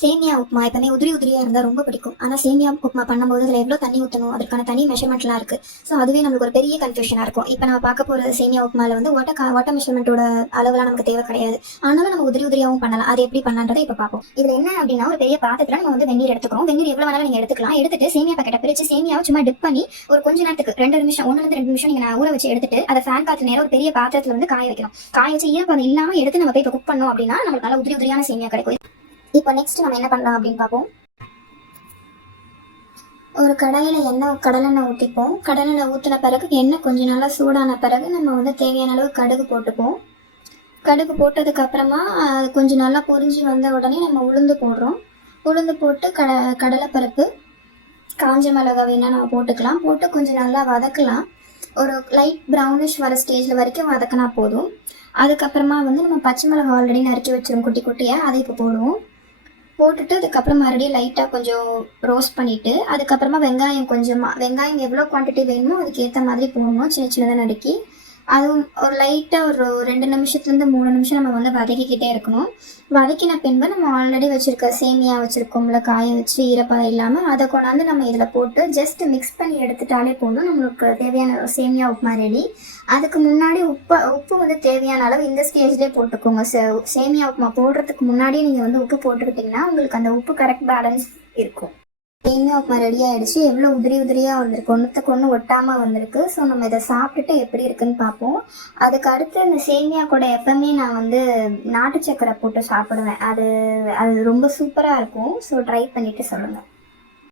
சேமியா உப்புமா எப்பவுமே உதிரி உதிரியா இருந்தா ரொம்ப பிடிக்கும். ஆனா சேமியா உப்புமா பண்ணும்போது அதுல எவ்வளவு தண்ணி ஊத்தணும், அதுக்கான தனி மெஷர்மெண்ட்லாம் இருக்கு. ஸோ அதுவே நமக்கு ஒரு பெரிய கன்ஃபியூஷனா இருக்கும். இப்போ நம்ம பார்க்க போற சேமியா உப்புமால வந்து வாட்டர் மெஷர்மெண்ட்டோட அளவுலாம் நமக்கு தேவை கிடையாது. ஆனாலும் நம்ம உதிரி உதிரியாவும் பண்ணலாம். அது எப்படி பண்ணலான்றதை இப்போ பார்ப்போம். இதுல என்ன அப்படின்னா, ஒரு பெரிய பாத்திரத்துல நம்ம வந்து வெந்நீர் எடுத்துக்கிறோம். வெந்நீர் எவ்வளவு வேணாலும் நீங்க எடுத்துக்கலாம். எடுத்துட்டு சேமியா பாக்கெட்டை பிரிச்சு சேமியாவை சும்மா டிப் பண்ணி ஒரு கொஞ்ச நேரத்துக்கு 2 நிமிஷம் 1 2 நிமிஷம் நீங்க ஊற வச்சு எடுத்துட்டு அதை ஃபேன் காத்து நேரம் ஒரு பெரிய பாத்திரத்துல வந்து காய வைக்கணும். காய வச்சு ஈரப்பதம் இல்லாம எடுத்து நம்ம போய் இப்போ குக் பண்ணோம் அப்படின்னா நமக்கு நல்ல உதிரி உதிரியான சேமியா கிடைக்கும். இப்போ நெக்ஸ்ட் நம்ம என்ன பண்ணலாம் அப்படின்னு பார்ப்போம். ஒரு கடாயில் கடலெண்ணெய் ஊற்றிப்போம். கடலெண்ணெய் ஊற்றின பிறகு எண்ணெய் கொஞ்சம் நல்லா சூடான பிறகு நம்ம வந்து தேவையான அளவு கடுகு போட்டுப்போம். கடுகு போட்டதுக்கப்புறமா அது கொஞ்சம் நல்லா பொரிஞ்சு வந்த உடனே நம்ம உளுந்து போடுறோம். உளுந்து போட்டு கடலைப்பருப்பு, காஞ்ச மிளகாய் வேணால் நம்ம போட்டுக்கலாம். போட்டு கொஞ்சம் நல்லா வதக்கலாம். ஒரு லைட் ப்ரௌனிஷ் வர ஸ்டேஜில் வரைக்கும் வதக்கினா போதும். அதுக்கப்புறமா வந்து நம்ம பச்சை மிளகாய் ஆல்ரெடி நறுக்கி வச்சிரும் குட்டி குட்டியாக, அதை இப்போ போடுவோம். போட்டுட்டு அதுக்கப்புறம் மறுபடியும் லைட்டாக கொஞ்சம் ரோஸ்ட் பண்ணிவிட்டு அதுக்கப்புறமா வெங்காயம் எவ்வளோ குவான்டிட்டி வேணுமோ அதுக்கு ஏற்ற மாதிரி போடணும். சின்ன சின்னதாக நறுக்கி அதுவும் ஒரு லைட்டாக ஒரு 2 நிமிஷத்துலேருந்து 3 நிமிஷம் நம்ம வந்து வதக்கிக்கிட்டே இருக்கணும். வதக்கின பின்பு நம்ம ஆல்ரெடி வச்சுருக்க சேமியா வச்சுருக்கோம்ல, காய வச்சு ஈரப்பதம் இல்லாமல், அதை கொண்டாந்து நம்ம இதில் போட்டு ஜஸ்ட் மிக்ஸ் பண்ணி எடுத்துட்டாலே போதும். நம்மளுக்கு தேவையான சேமியா உப்புமா ரெடி. அதுக்கு முன்னாடி உப்பு வந்து தேவையான அளவு இந்த ஸ்டேஜ்லேயே போட்டுக்கோங்க. சேமியா உப்புமா போடுறதுக்கு முன்னாடியே நீங்கள் வந்து உப்பு போட்டுக்கிட்டிங்கன்னா உங்களுக்கு அந்த உப்பு கரெக்ட் பேலன்ஸ் இருக்கும். சேமியா உப்புமா ரெடி ஆகிடுச்சு. எவ்வளோ உதிரி உதிரியாக வந்திருக்கு, ஒன்றுத்துக்கு ஒன்று ஒட்டாமல் வந்திருக்கு. ஸோ நம்ம இதை சாப்பிட்டுட்டு எப்படி இருக்குன்னு பார்ப்போம். அதுக்கு அடுத்து இந்த சேமியா கூட எப்பவுமே நான் வந்து நாட்டு சக்கரை போட்டு சாப்பிடுவேன். அது ரொம்ப சூப்பராக இருக்கும். ஸோ ட்ரை பண்ணிவிட்டு சொல்லுங்கள்.